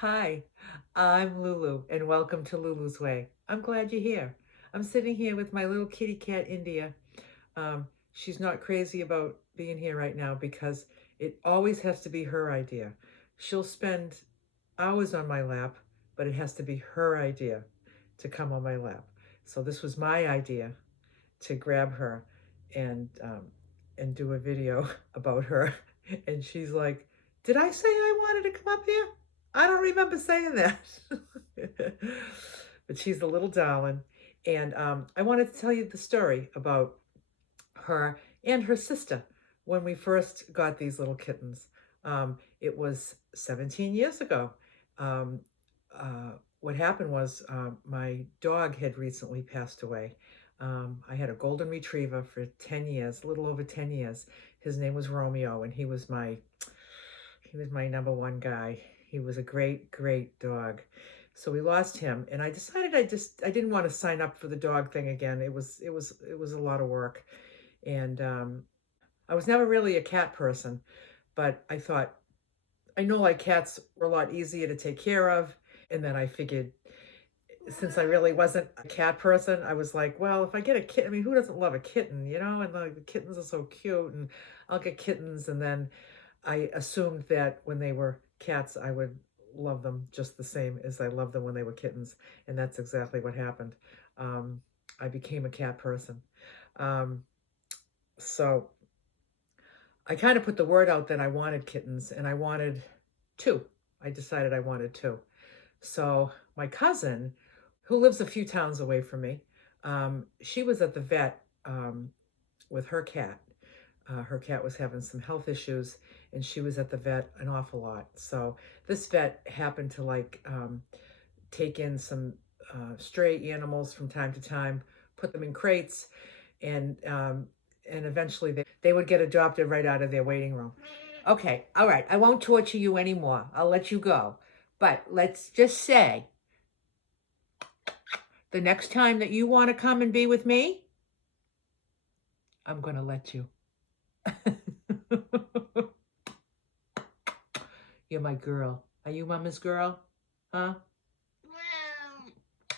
Hi, I'm Lulu, and welcome to Lulu's Way. I'm glad you're here. I'm sitting here with my little kitty cat, India. She's not crazy about being here right now because it always has to be her idea. She'll spend hours on my lap, but it has to be her idea to come on my lap. So this was my idea to grab her and do a video about her. And she's like, "Did I say I wanted to come up here? I don't remember saying that." But she's a little darling. And I wanted to tell you the story about her and her sister when we first got these little kittens. It was 17 years ago. Um, what happened was my dog had recently passed away. I had a golden retriever for 10 years, a little over 10 years. His name was Romeo, and he was my number one guy. He was a great, great dog. So we lost him, and I decided I didn't want to sign up for the dog thing again. It was a lot of work, and I was never really a cat person, but I thought I know like cats were a lot easier to take care of, and then I figured since I really wasn't a cat person, I was like, well, if I get a kitten, I mean, who doesn't love a kitten, you know? And like the kittens are so cute, and I'll get kittens, and then I assumed that when they were cats, I would love them just the same as I loved them when they were kittens. And that's exactly what happened. I became a cat person. Um, so I kind of put the word out that I wanted kittens, and I wanted two. I decided I wanted two. So my cousin, who lives a few towns away from me, she was at the vet with her cat. Her cat was having some health issues, and she was at the vet an awful lot. So this vet happened to take in some stray animals from time to time, put them in crates, and eventually they would get adopted right out of their waiting room. Okay, all right. I won't torture you anymore. I'll let you go. But let's just say the next time that you want to come and be with me, I'm going to let you. You're my girl. Are you mama's girl? Huh?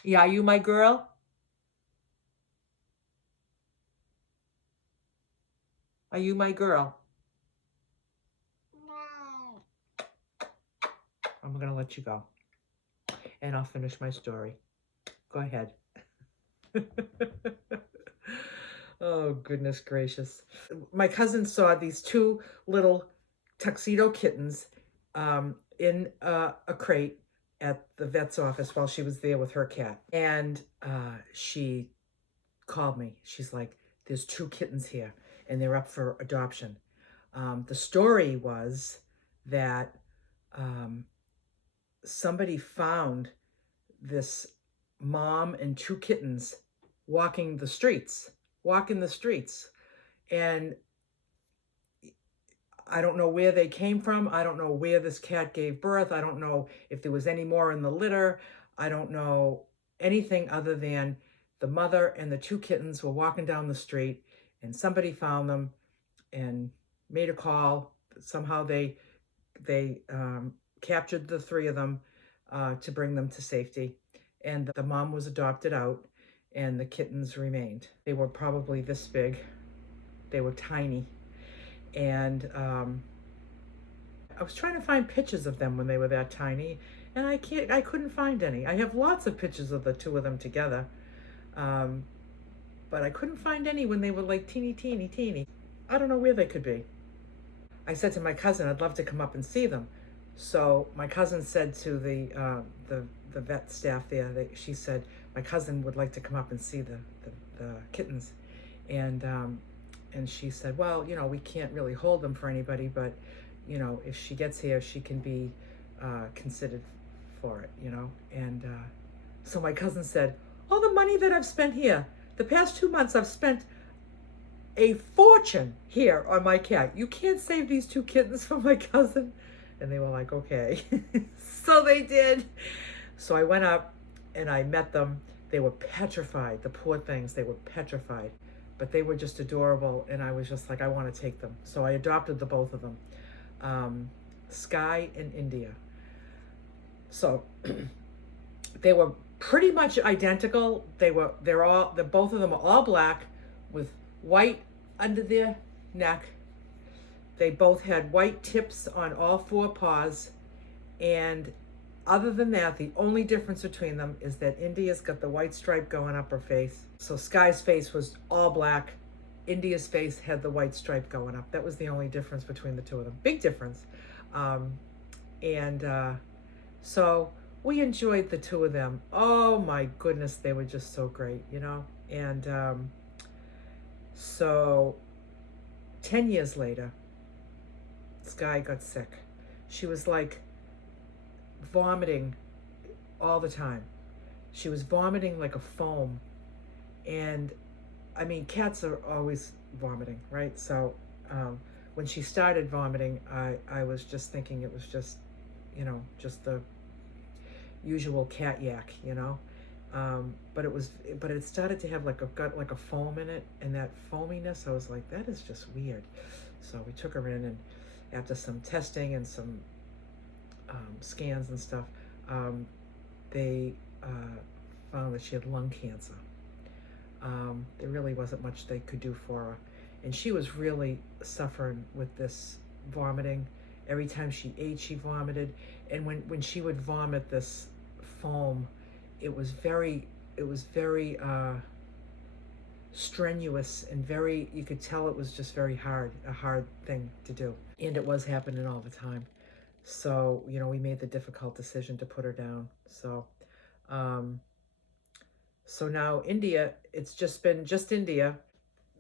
Yeah, are you my girl? Are you my girl? I'm going to let you go. And I'll finish my story. Go ahead. Oh, goodness gracious. My cousin saw these two little tuxedo kittens in a crate at the vet's office while she was there with her cat. And she called me. She's like, there's two kittens here, and they're up for adoption. The story was that somebody found this mom and two kittens walking the streets. And I don't know where they came from. I don't know where this cat gave birth. I don't know if there was any more in the litter. I don't know anything other than the mother and the two kittens were walking down the street, and somebody found them and made a call. Somehow they captured the three of them to bring them to safety. And the mom was adopted out, and the kittens remained. They were probably this big. They were tiny. And I was trying to find pictures of them when they were that tiny, and I couldn't find any. I have lots of pictures of the two of them together, but I couldn't find any when they were like teeny. I don't know where they could be. I said to my cousin, I'd love to come up and see them. So my cousin said to the vet staff there, she said my cousin would like to come up and see the kittens, and she said, well, we can't really hold them for anybody, but if she gets here, she can be considered for it, And so my cousin said, all the money that I've spent here, the past 2 months, I've spent a fortune here on my cat. You can't save these two kittens for my cousin. And they were like, okay. So they did. So I went up and I met them. They were petrified. The poor things, they were petrified. But they were just adorable. And I was just like, I want to take them. So I adopted the both of them. Sky and India. So they were pretty much identical. The both of them are all black with white under their neck. They both had white tips on all four paws. And other than that, the only difference between them is that India's got the white stripe going up her face. So Sky's face was all black. India's face had the white stripe going up. That was the only difference between the two of them. Big difference. Um, and so we enjoyed the two of them. Oh my goodness, they were just so great, you know? And so 10 years later, Sky got sick. She was like vomiting all the time. She was vomiting like a foam. And I mean, cats are always vomiting, right? So when she started vomiting, I was just thinking it was just, you know, just the usual cat yak, you know. But it started to have like a foam in it, and that foaminess, I was like, that is just weird. So we took her in, and after some testing and some scans and stuff, they found that she had lung cancer. There really wasn't much they could do for her, and she was really suffering with this vomiting. Every time she ate, she vomited, and when she would vomit this foam, it was very strenuous and you could tell it was just very hard, a hard thing to do, and it was happening all the time. So, you know, we made the difficult decision to put her down. So so now India, it's just been just India.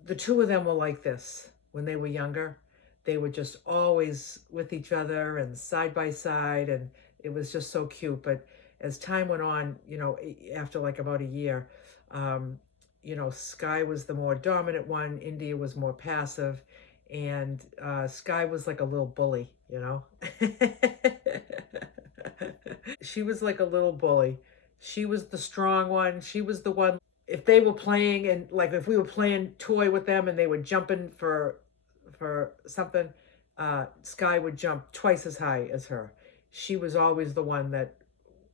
The two of them were like this when they were younger. They were just always with each other and side by side, and it was just so cute. But as time went on, you know, after like about a year, you know, Sky was the more dominant one. India was more passive, and Sky was like a little bully, you know. She was like a little bully. She was the strong one. She was the one. If they were playing, and like if we were playing toy with them and they were jumping for something, Sky would jump twice as high as her. She was always the one that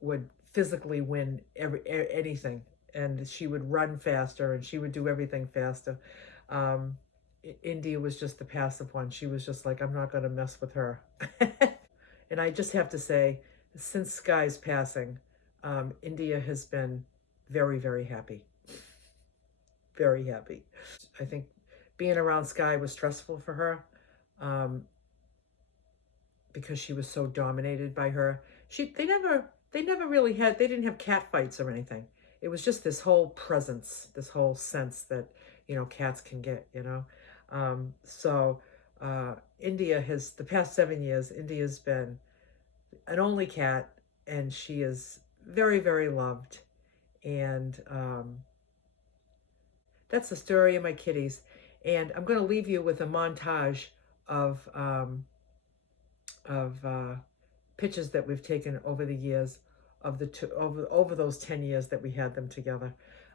would physically win anything, and she would run faster and she would do everything faster. India was just the passive one. She was just like, I'm not going to mess with her. And I just have to say, since Sky's passing, India has been very, very happy. Very happy. I think being around Sky was stressful for her, because she was so dominated by her. They never really had, they didn't have cat fights or anything. It was just this whole presence, this whole sense that, you know, cats can get, you know. So India has, the past 7 years, India's been an only cat, and she is very, very loved. And that's the story of my kitties. And I'm going to leave you with a montage of pictures that we've taken over the years of the two, over those 10 years that we had them together.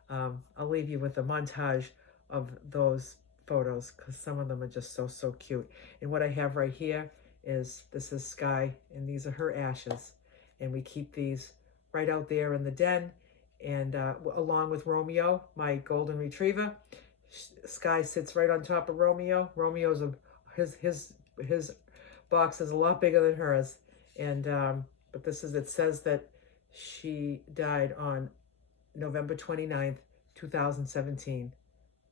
I'll leave you with a montage of those photos because some of them are just so, so cute. And what I have right here is, this is Sky, and these are her ashes. And we keep these right out there in the den, and along with Romeo, my golden retriever. Sky sits right on top of Romeo. Romeo's his box is a lot bigger than hers, and but it says that she died on November 29th, 2017.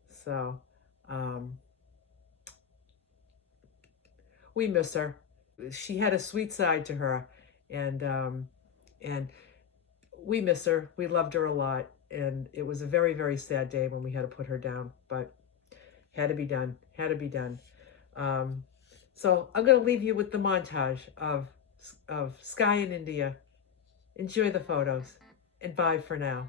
So we miss her. She had a sweet side to her, and we miss her. We loved her a lot, and it was a very, very sad day when we had to put her down, but had to be done. Had to be done. So I'm going to leave you with the montage of Sky in India. Enjoy the photos, and bye for now.